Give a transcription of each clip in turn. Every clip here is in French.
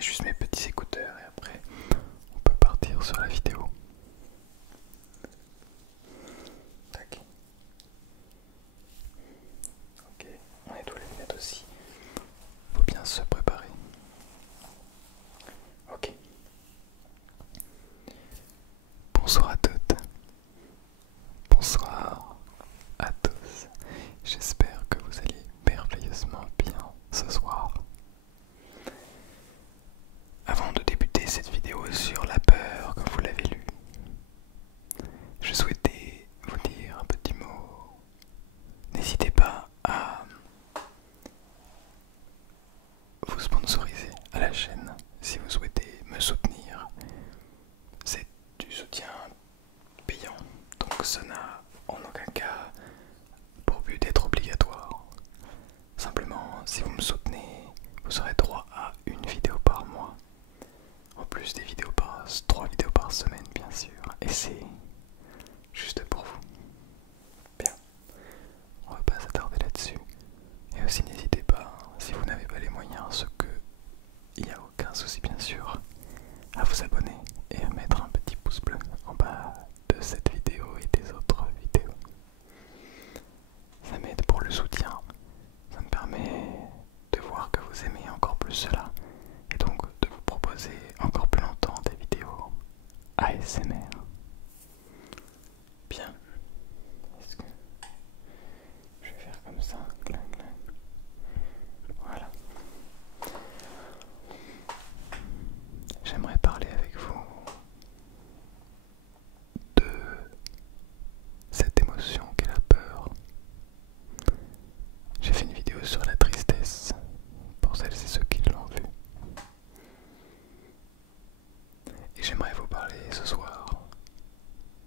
mets juste mes petits écouteurs et après on peut partir sur la vidéo. Tac. Ok, on nettoie les lunettes aussi. Faut bien se préparer. Ok. Bonsoir à toutes. Bonsoir à tous. J'espère que vous allez merveilleusement bien ce soir. Avant de débuter cette vidéo sur la peur, comme vous l'avez lu, je souhaitais vous dire un petit mot. N'hésitez pas à vous sponsoriser à la chaîne si vous souhaitez me soutenir. C'est du soutien payant, donc ça n'a en aucun cas pour but d'être obligatoire. Simplement, si vous me soutenez, vous aurez droit à une vidéo par mois, en plus des vidéos par 3 vidéos par semaine bien sûr, et c'est juste pour vous. Bien, on va pas s'attarder là-dessus. Et aussi n'hésitez pas, si vous n'avez pas les moyens, ce que il n'y a aucun souci bien sûr, à vous abonner et à mettre un petit pouce bleu en bas de cette vidéo et des autres vidéos. Ça m'aide pour le soutien, ça me permet de voir que vous aimez encore plus cela et donc de vous proposer encore plus longtemps des vidéos ASMR. Bien, est-ce que je vais faire comme ça, clac, clac. Voilà. J'aimerais parler avec vous de cette émotion qu'est la peur. J'ai fait une vidéo sur la tristesse, pour celles et ceux qui l'ont vue. Et j'aimerais vous parler ce soir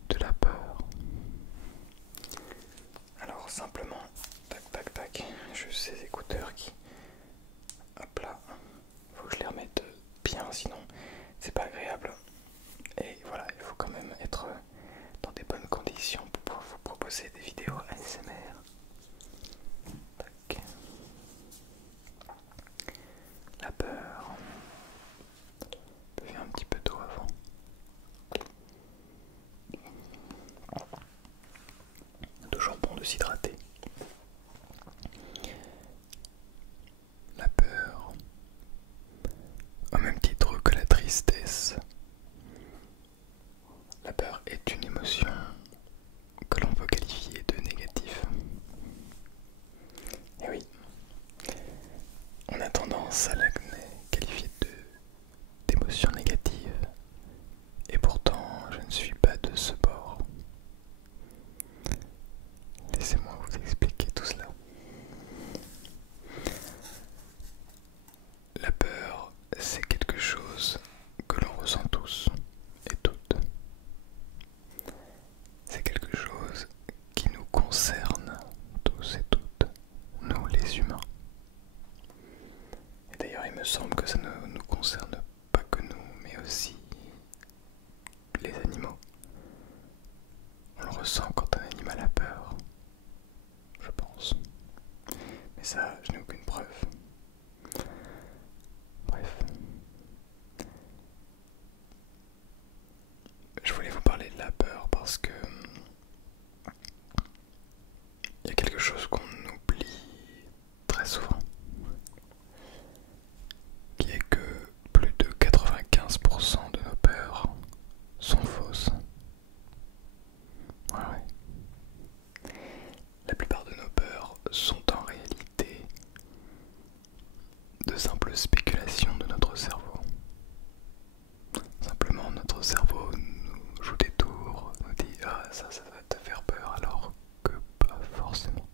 de la peur. Alors simplement, tac tac tac, juste ces écouteurs qui... Hop là, faut que je les remette bien, sinon c'est pas agréable. Et voilà, il faut quand même être dans des bonnes conditions pour pouvoir vous proposer des vidéos ASMR. Tac. La peur. Buvez un petit peu d'eau avant. Toujours bon de s'hydrater. La peur, au même titre que la tristesse, la peur est une émotion que l'on peut qualifier de négative. Et oui, on a tendance à la qualifier d'émotion négative, et pourtant je ne suis pas de ce bord. Laissez-moi vous expliquer tout cela. La peur, c'est quelque chose que l'on ressent tous et toutes. C'est quelque chose qui nous concerne tous et toutes, nous les humains. Et d'ailleurs, il me semble que ça ne nous concerne pas que nous, mais aussi les animaux. On le ressent quand un animal a peur, je pense. Mais ça, je n'ai aucune preuve. Bref. Je voulais vous parler de la peur parce que il y a quelque chose qu'on oublie très souvent, qui est que plus de 95% de nos peurs sont fausses. Ouais, ouais. La plupart de nos peurs sont en réalité de simples spéculations de notre cerveau. Simplement notre cerveau nous joue des tours, nous dit ah ça va te faire peur alors que pas forcément.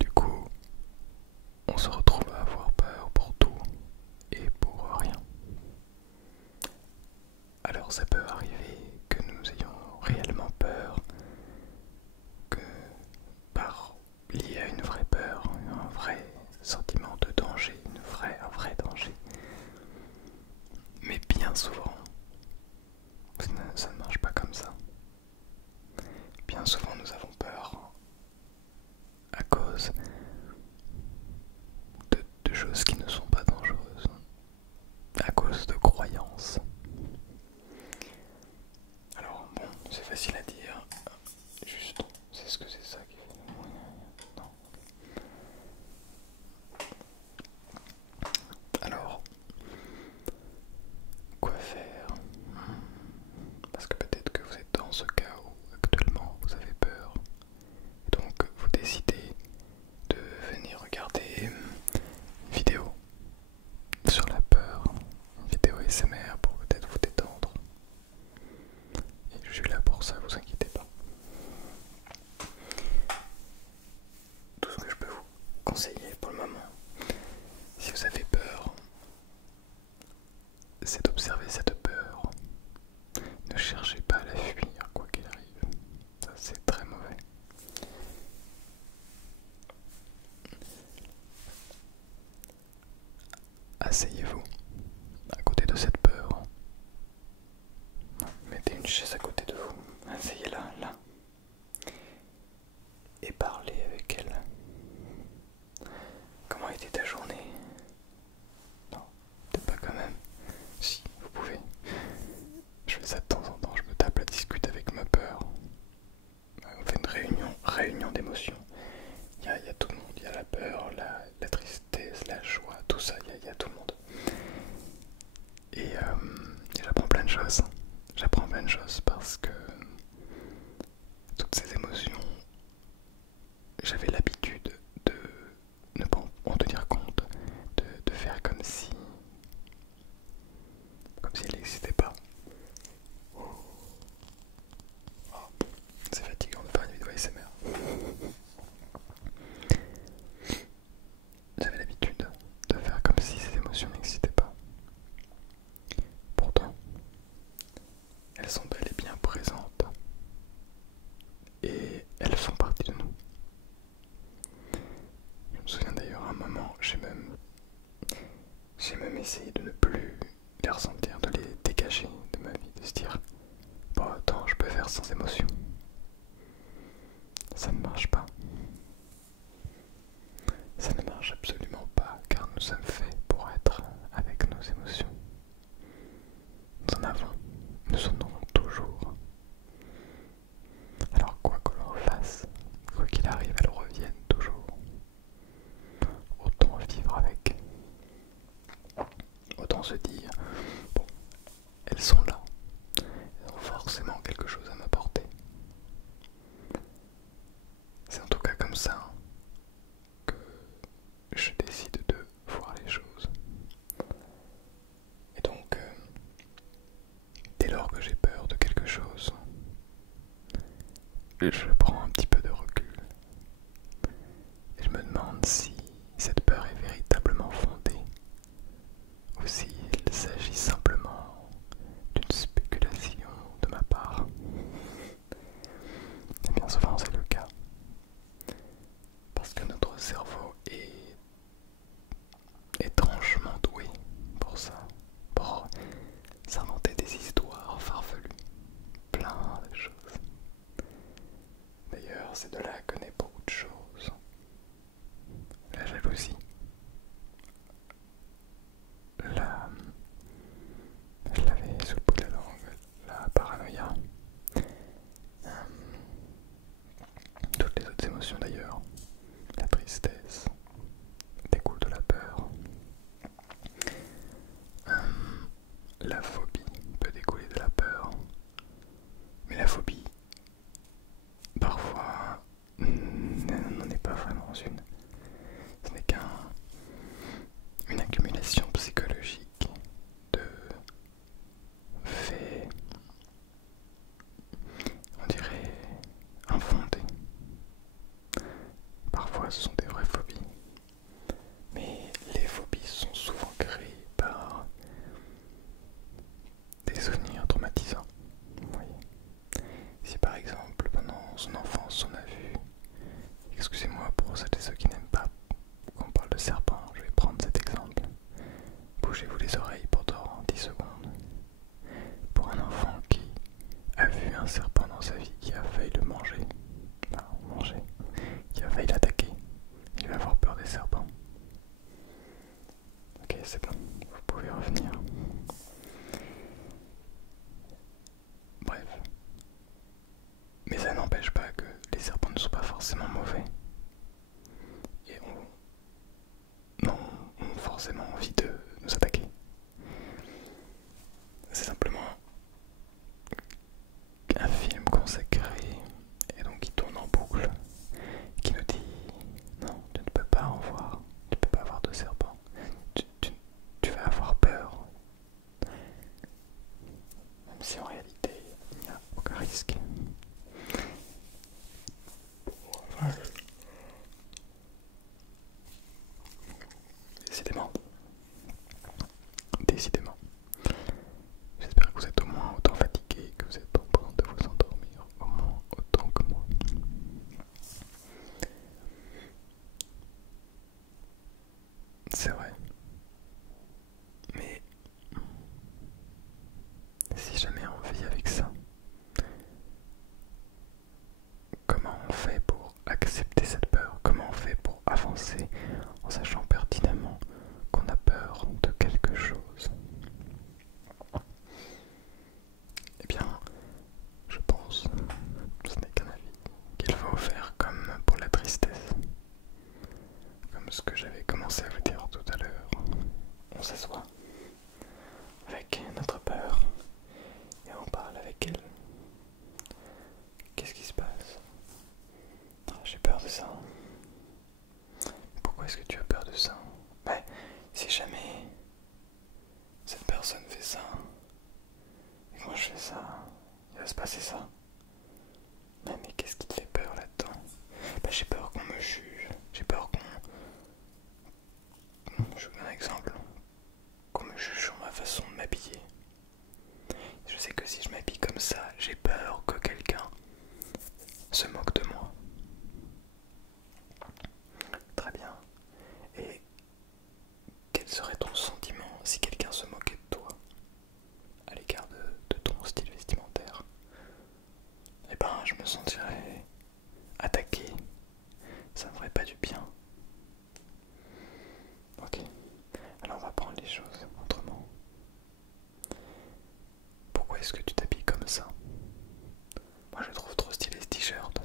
Du coup, on se retrouve à avoir peur pour tout et pour rien. Alors ça peut arriver que nous ayons réellement peur, que par lié à une vraie peur, un vrai sentiment de danger, un vrai danger. Mais bien souvent, ça ne marche pas comme ça. Bien souvent nous avons peur à cause de choses qui ne sont pas dangereuses. asseyez-vous à côté de cette peur. Mettez une chaise à côté de vous, asseyez-la là et parlez avec elle. Comment était ta journée? Non, peut-être pas quand même. Si, vous pouvez. Je fais ça de temps en temps, je me tape la discute avec ma peur. On fait une réunion d'émotions. Il y a tout le monde, il y a la peur, la tristesse, la joie, tout ça, il y a tout le monde. Et j'apprends plein de choses. J'apprends plein de choses parce que toutes ces émotions, j'avais l'habitude de ne pas en tenir compte, de faire comme si elle n'existait pas. Oh, c'est fatigant de faire une vidéo ASMR. J'avais l'habitude de faire comme si ces émotions n'existaient pas. Pourtant, elles sont bel et bien présentes. Et elles font partie de nous. Je me souviens d'ailleurs à un moment, j'ai même essayé de ne plus les ressentir, de les dégager de ma vie, de se dire bon attends, je peux faire sans émotion. Ça ne marche pas. Ça ne marche absolument pas car nous sommes faits pour être avec nos émotions. Nous en avons, nous en aurons toujours. Alors quoi que l'on fasse, quoi qu'il arrive, elles reviennent toujours. Autant vivre avec. Autant se dire, bon, elles sont là. Elles ont forcément quelque chose à m'apporter. C'est en tout cas comme ça que je décide de voir les choses. Et donc, dès lors que j'ai peur de quelque chose, je prends un petit peu de recul. Et je me demande si cette peur est véritablement fondée ou s'il s'agit simplement d'une spéculation de ma part. Et bien souvent c'est le cas. Parce que notre cerveau est étrangement doué pour ça. Pour s'inventer des histoires farfelues. Plein de choses. D'ailleurs, c'est de là que naît beaucoup de choses. La jalousie. Je l'avais sous le bout de la langue. La paranoïa. Toutes les autres émotions d'ailleurs. La tristesse découle de la peur. La phobie peut découler de la peur. Mais la phobie, parfois, n'en est pas vraiment une. Ce n'est qu'une accumulation psychologique de faits, on dirait, infondés. Parfois ce sont des vraies phobies, mais les phobies sont souvent créées par des souvenirs traumatisants. Vous voyez. Si par exemple pendant son enfance on a vu, excusez-moi pour celles et ceux qui n'aiment pas qu'on parle de serpent, je vais prendre cet exemple. Bougez-vous les oreilles pendant 10 secondes. Pour un enfant qui a vu un serpent dans sa vie, qui a failli le manger, qui a failli l'attaquer, il va avoir peur des serpents. Ok, c'est bon, vous pouvez revenir. Bref. Mais ça n'empêche pas que les serpents ne sont pas forcément mauvais. Et ont forcément envie de nous attaquer. C'est simplement un film consacré et donc qui tourne en boucle, qui nous dit non, tu ne peux pas en voir, tu ne peux pas avoir de serpent, tu vas avoir peur. Même si en réalité il n'y a aucun risque. Décidément, si jamais cette personne fait ça, et que moi je fais ça, il va se passer ça. Mais qu'est-ce qui te fait peur là-dedans? Bah, j'ai peur qu'on me juge, j'ai peur qu'on... Je vous donne un exemple, qu'on me juge sur ma façon de m'habiller. Je sais que si je m'habille comme ça, j'ai peur que quelqu'un se moque de moi. Très bien. Et quel serait ton sentiment si quelqu'un se moquait de toi à l'égard de ton style vestimentaire? Eh ben, je me sentirais attaqué. Ça me ferait pas du bien. Ok. Alors on va prendre les choses autrement. Pourquoi est-ce que tu t'habilles comme ça? Moi je trouve trop stylé ce t-shirt.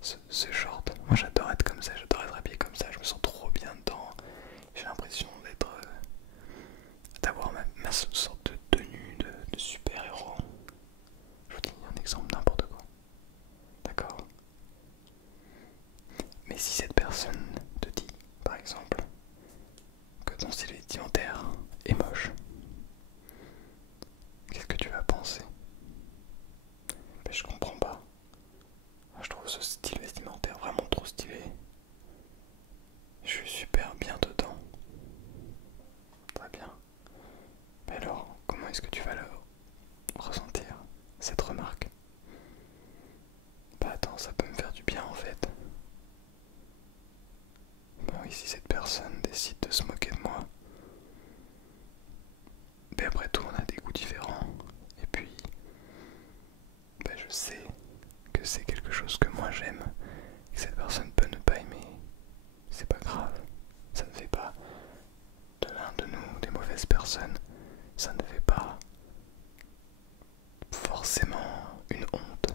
Ce short. Moi j'adore être comme ça, j'adore être habillé comme ça, je me sens trop bien dedans. J'ai l'impression d'être... d'avoir ma sorte de tenue de super-héros. Je vous dis un exemple, n'importe quoi. D'accord? Mais si cette personne te dit, par exemple, que ton style vestimentaire est moche, qu'est-ce que tu vas penser? Ben, je comprends pas. Je trouve ce style vestimentaire vraiment trop stylé. Je suis super bien dedans. Très bien. Mais alors, comment est-ce que tu vas le ressentir, cette remarque? Bah attends, ça peut me faire du bien en fait. Bon, oui, si cette personne décide de se moquer de moi, mais après tout, on a des goûts différents. Et puis, bah, je sais que c'est quelque chose que moi j'aime, et que cette personne peut ne pas aimer. C'est pas grave. Ça ne fait pas de l'un de nous des mauvaises personnes. Ça ne fait pas forcément une honte.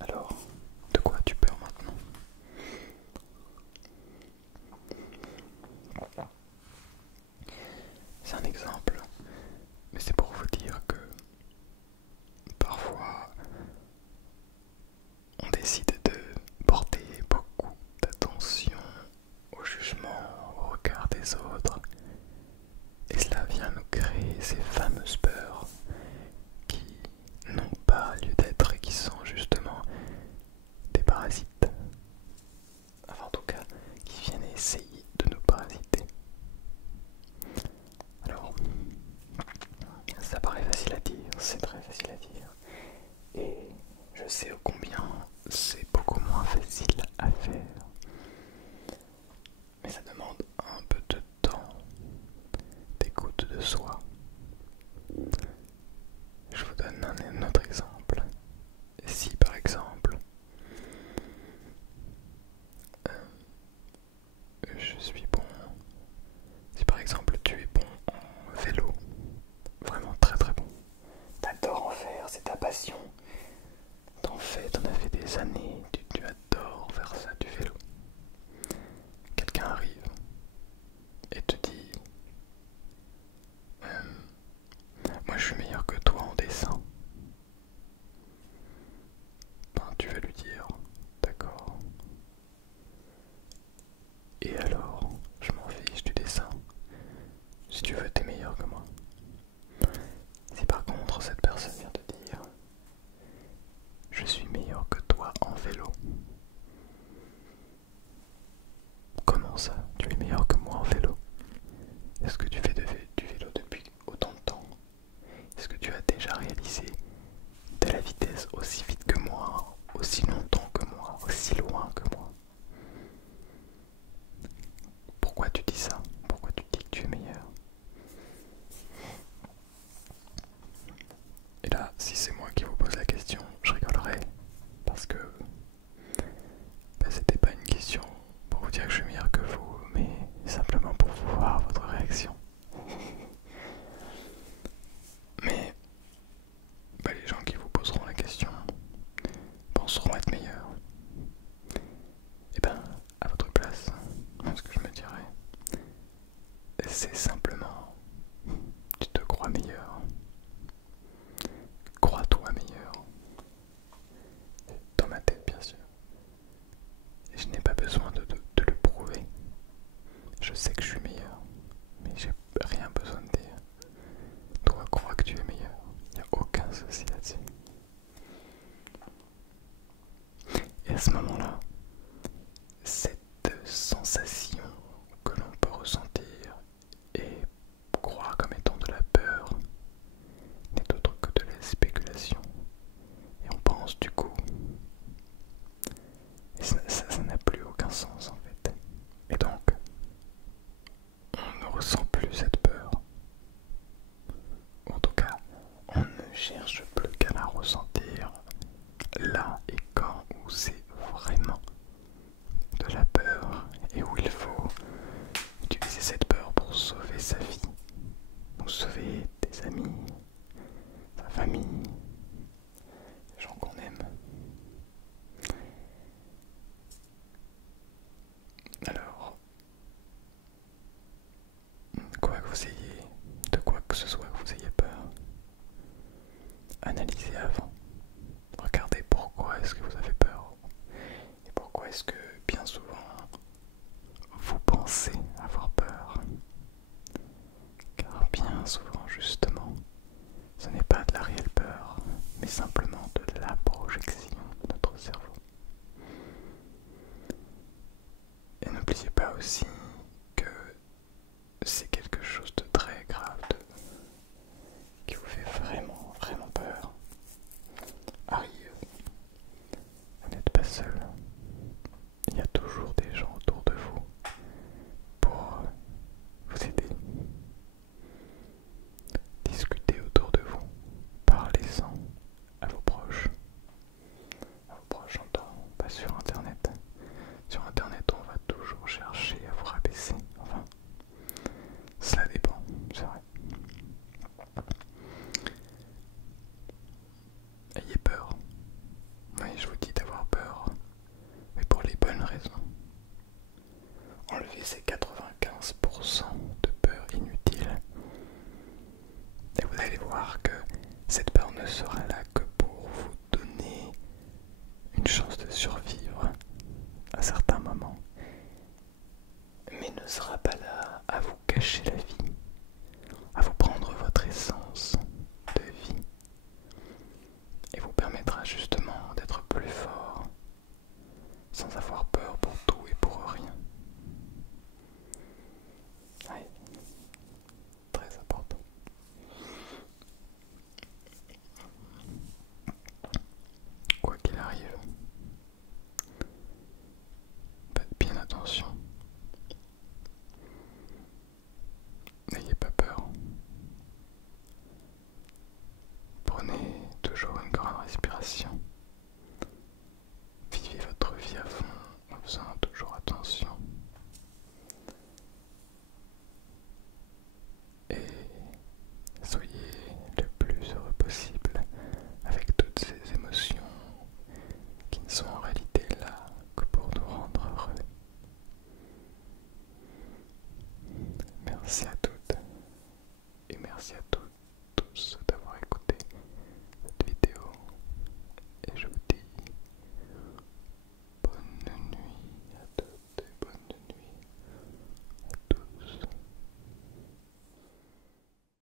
Alors, de quoi as-tu peur maintenant? C'est un exemple, mais c'est pour vous dire que parfois on décide de porter beaucoup d'attention au jugement, au regard des autres, et cela vient nous créer ces fameuses peurs qui n'ont pas lieu d'être et qui sont justement des parasites. Enfin en tout cas, qui viennent essayer de nous parasiter. Alors, ça paraît facile à dire, c'est très facile à dire. Et je sais ô combien c'est beaucoup moins facile à faire. Mais ça demande un peu de temps, d'écoute de soi. Je vous donne un autre exemple. Si par exemple, je suis bon, si par exemple tu es bon en vélo, vraiment très très bon, t'adores en faire, c'est ta passion, t'en as fait des années, tu adores faire ça, du vélo. Quelqu'un arrive et te dit moi je suis meilleur que toi en dessin. Ben tu vas lui dire d'accord. Et alors, je m'en fiche du dessin. Si tu veux, t'es meilleur que moi. Si par contre cette personne vient te dire je suis meilleur que toi en vélo. Comment ça, tu es meilleur que moi en vélo? Est-ce que tu fais du vélo depuis autant de temps? Est-ce que tu as déjà réalisé de la vitesse aussi vite que moi, aussi longtemps que moi, aussi loin que moi? Pourquoi tu dis ça? Pourquoi tu dis que tu es meilleur? Et là, si c'est moi qui vous pose la question, je rigolerai. Parce que c'était pas une question pour vous dire que je suis meilleur que vous, mais simplement pour voir votre réaction. Mais les gens qui vous poseront la question penseront être meilleurs. Et à votre place, ce que je me dirais, c'est simplement, tu te crois meilleur. Crois-toi meilleur. Dans ma tête, bien sûr. Et je n'ai pas besoin de le prouver. cherche plus qu'à la ressentir là et quand où c'est vraiment de la peur et où il faut utiliser cette peur pour sauver sa vie, ou sauver des amis, sa famille, les gens qu'on aime. Alors, de quoi que ce soit que vous ayez peur, analysez avant. Regardez pourquoi est-ce que vous avez peur et pourquoi est-ce que bien souvent vous pensez avoir peur. Car bien souvent justement, ce n'est pas de la réelle peur, mais simplement de la projection de notre cerveau. Et n'oubliez pas aussi que c'est quelque chose de très grave, qui vous fait vraiment, vraiment peur, arrive, vous n'êtes pas seul. Il y a toujours des gens autour de vous pour vous aider. Discutez autour de vous, parlez-en à vos proches. À vos proches, j'entends, pas sur internet. Sur internet, on va toujours chercher à vous rabaisser. Enfin, cela dépend, c'est vrai. Ayez peur. Oui, je vous dis d'avoir peur, mais pour les bonnes raisons. Enlevez ces 95% de peur inutile. Et vous allez voir que cette peur ne sera là que pour vous donner une chance de survivre à certains moments, mais ne sera pas là à vous cacher la